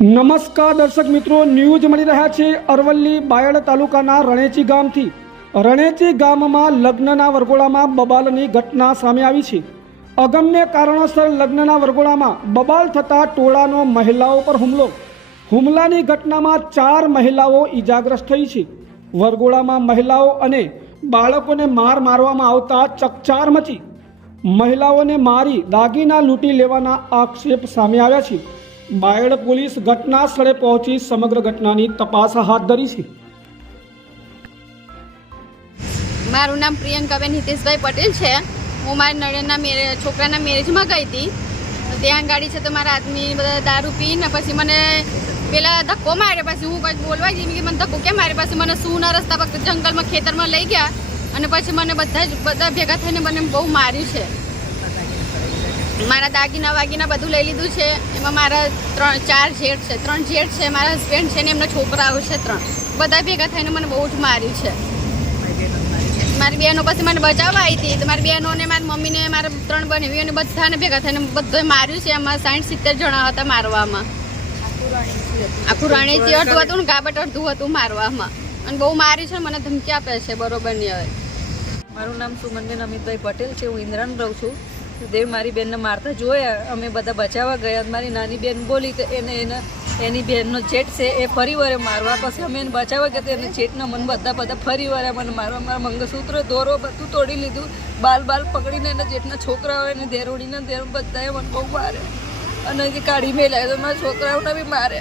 નમસ્કાર દર્શક મિત્રો, ન્યૂઝ મળી રહ્યા છે અરવલ્લી બાયડ તાલુકાના રણેચી ગામથી. રણેચી ગામમાં લગ્નના વરઘોડામાં બબાલની ઘટના સામે આવી છે. અગમ્ય કારણોસર લગ્નના વરઘોડામાં બબાલ થતા ટોળાનો મહિલાઓ પર હુમલો. હુમલાની ઘટનામાં ચાર મહિલાઓ ઈજાગ્રસ્ત થઈ છે. વરઘોડામાં મહિલાઓ અને બાળકોને માર મારવામાં આવતા ચકચાર મચી. મહિલાઓને મારી દાગીના લૂંટી લેવાના આક્ષેપ સામે આવ્યા છે. બાયડ પોલીસ ઘટના સ્થળે પહોંચી સમગ્ર ઘટનાની તપાસ હાથ ધરી છે. મારું નામ પ્રિયંકાબેન હિતેશભાઈ પટેલ છે. હું મારા નણંદના મેરે, છોકરાના મેરેજમાં ગઈ હતી. ત્યાં ગાડી છે તો મારા આદમી બધા દારૂ પીને પછી મને પેલા ધક્કો માર્યો, પછી હું કંઈક બોલવા જઈ કે મને ધક્કો કેમ માર્યો? પછી મને સૂના રસ્તા પર જંગલમાં ખેતરમાં લઈ ગયા અને પછી મને બધા જ, બધા ભેગા થઈને મને બહુ માર્યું છે. મારા દાગીના વાગીના બધું લઈ લીધું છે. એમાં મારા ત્રણ, ચાર જેઠ છે. ત્રણ જેઠ છે, મારા હસબન્ડ છે ને એમના છોકરાઓ છે ત્રણ. બધા ભેગા થઈને મને બહુ જ માર્યું છે. મારી બહેનો પછી મને બચાવવા આવી હતી. તો મારી બહેનોને, મારી મમ્મીને, મારા ત્રણ બહેનીઓને બધાને ભેગા થઈને બધું માર્યું છે. એમાં સાઠ સિત્તેર જણા હતા મારવામાં. આખું રણેજી અડધું હતું ને ગાબટ અડધું હતું મારવામાં. અને બહુ માર્યું છે મને ધમકી આપે છે. બરોબરની હવે. મારું નામ સુમનબેન અમિતભાઈ પટેલ છે. હું ઇન્દ્રાન રહું છું. દેવ મારી બેનને મારતા જોયા. અમે બધા બચાવવા ગયા. મારી નાની બેન બોલી તો એને એને એની બેનનો જેટ છે એ ફરી વરે મારવા. પછી અમે એને બચાવવા ગયા તો એને જેટના મને બધા બધા ફરી વરે મને મારવા મારા મંગળસૂત્ર, દોરો બધું તોડી લીધું. બાલ બાલ પકડીને એના જેટના છોકરાઓ એને ધેરોડીને ધેર બધાએ મને બહુ મારે અને જે કાઢી મેલાય તો મારા છોકરાઓને બી મારે